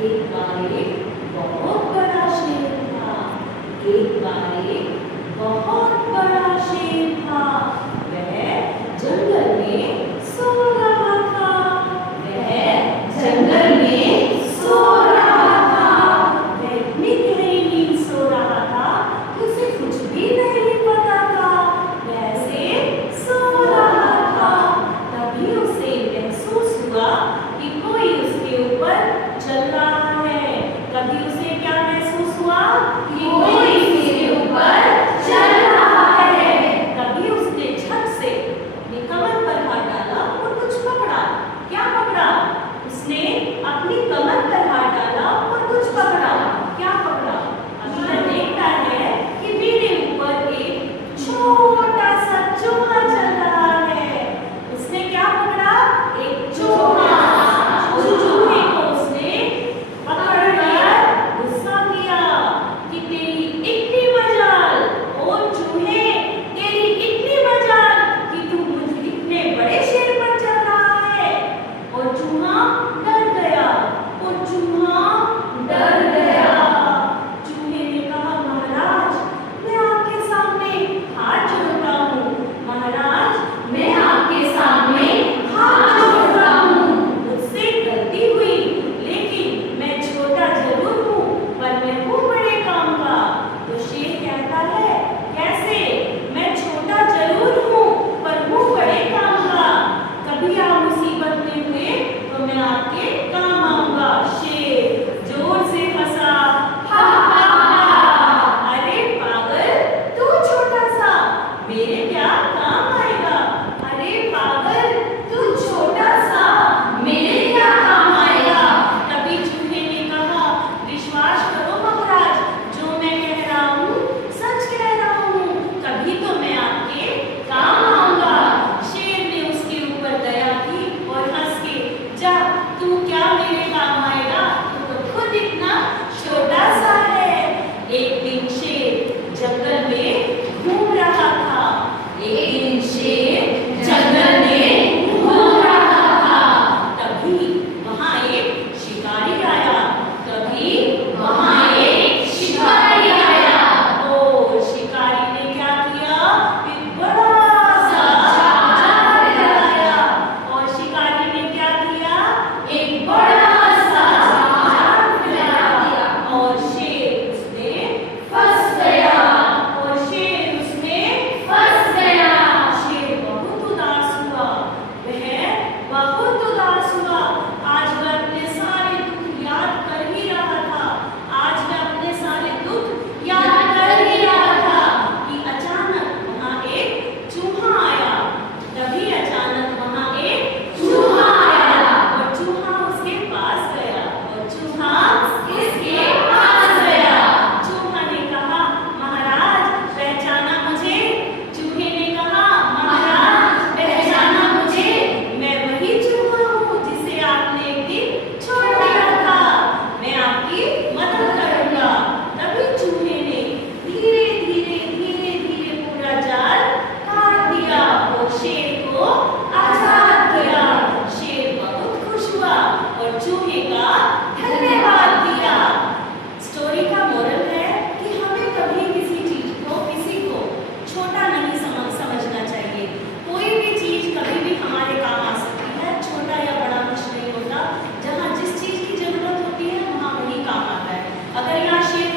एक बार एक बहुत बड़ा शेर था। एक बार एक बहुत बड़ा शेर था। वह जंगल में सो रहा था। वह जंगल में सो रहा था। वह इतनी गहरी नींद सो रहा था कि उसे कुछ भी नहीं पता था। वैसे सो रहा था। तभी उसे महसूस हुआ कि कोई उसके ऊपर चल रहा है। तभी उसे क्या महसूस हुआ कि कोई उसके ऊपर चल रहा है। तभी उसने झट से अपनी कमर पर हाथ डाला और कुछ पकड़ा। क्या पकड़ा? उसने अपनी कमर पर हाथ डाला और कुछ पकड़ा। क्या पकड़ा? अमीर देखता है कि मेरे ऊपर एक छोटा सा चूहा चल रहा है। उसने क्या पकड़ा? एक चूहा। उस चूहे को उसने पकड़कर गुस्सा किया कि तेरी इतनी मजाल, ओ चूहे, तेरी इतनी मजाल कि तू मुझे इतने बड़े शेर पर चढ़ रहा है। और चूहा डर गया। और चूहा डर गया। चूहे ने कहा, महाराज, मैं आपके सामने हाथ जोड़ता हूँ। महाराज, मैं आपके सामने हाथ जोड़ता हूँ। मुझसे गलती हुई, लेकिन मैं छोटा जरूर हूँ, पर मैं हूँ बड़े काम का। तो शेर कहता है, कैसे? मैं छोटा जरूर हूँ, पर हूँ बड़े काम का। कभी आप मुसीबत में हुए तो मैं आपके काम आऊंगा। शेर जोर से हंसा, हा हा हा। अरे पागल, तू छोटा सा मेरे क्या काम आएगा? अरे पागल, तू छोटा सा मेरे क्या काम आएगा? तभी चूहे ने कहा, विश्वास करो महाराज, जो मैं कह रहा हूँ सच कह रहा हूँ। तभी तो मैं आपके काम आऊंगा। शेर ने उसके ऊपर दया की और हंस के, जा, तू क्या मेरे काम आएगा? तू तो खुद इतना छोटा सा है। एक दिन शेर जंगल में घूम रहा था। एक दिन शेर जंगल में घूम रहा था। तभी वहां एक शिकारी आया। तभी वहां एक शिकारी आया। ओ शिकारी ने क्या किया? एक बड़ा सा जाल लगाया। और शिकारी ने क्या किया? एक बड़ा सा जाल लगाया। और शेर उसमें फंस गया। और शेर उसमें फंस गया। शेर बहुत उदास हुआ। वह बहुत उदास हुआ। आज वह अपने सारे दुख याद कर ही रहा था। आज वह अपने सारे दुख याद कर ही रहा था कि अचानक वहां एक चूहा आया। तभी अचानक वहां एक चूहा आया। और चूहा उसके पास गया। और चूहा इसके पास गया। चूहा ने कहा, महाराज, पहचाना मुझे? चूहे ने कहा, महाराज, पहचाना मुझे? मैं वही चूहा हूँ जिसे आपने एक दिन छोड़ दिया था। मैं आपकी मदद करूंगा। तभी चूहे ने धीरे धीरे धीरे धीरे पूरा जाल काट दिया और शेर को आजाद किया। शेर बहुत खुश हुआ और चूहे का धन्यवाद दिया। स्टोरी का मोरल है कि हमें कभी किसी चीज को, किसी को छोटा नहीं समझना चाहिए। कोई भी चीज कभी भी हमारे काम आ सकती है। छोटा या बड़ा कुछ नहीं होता। जहाँ जिस चीज की जरूरत होती है वहाँ वही काम आता है। अगर यहाँ शेर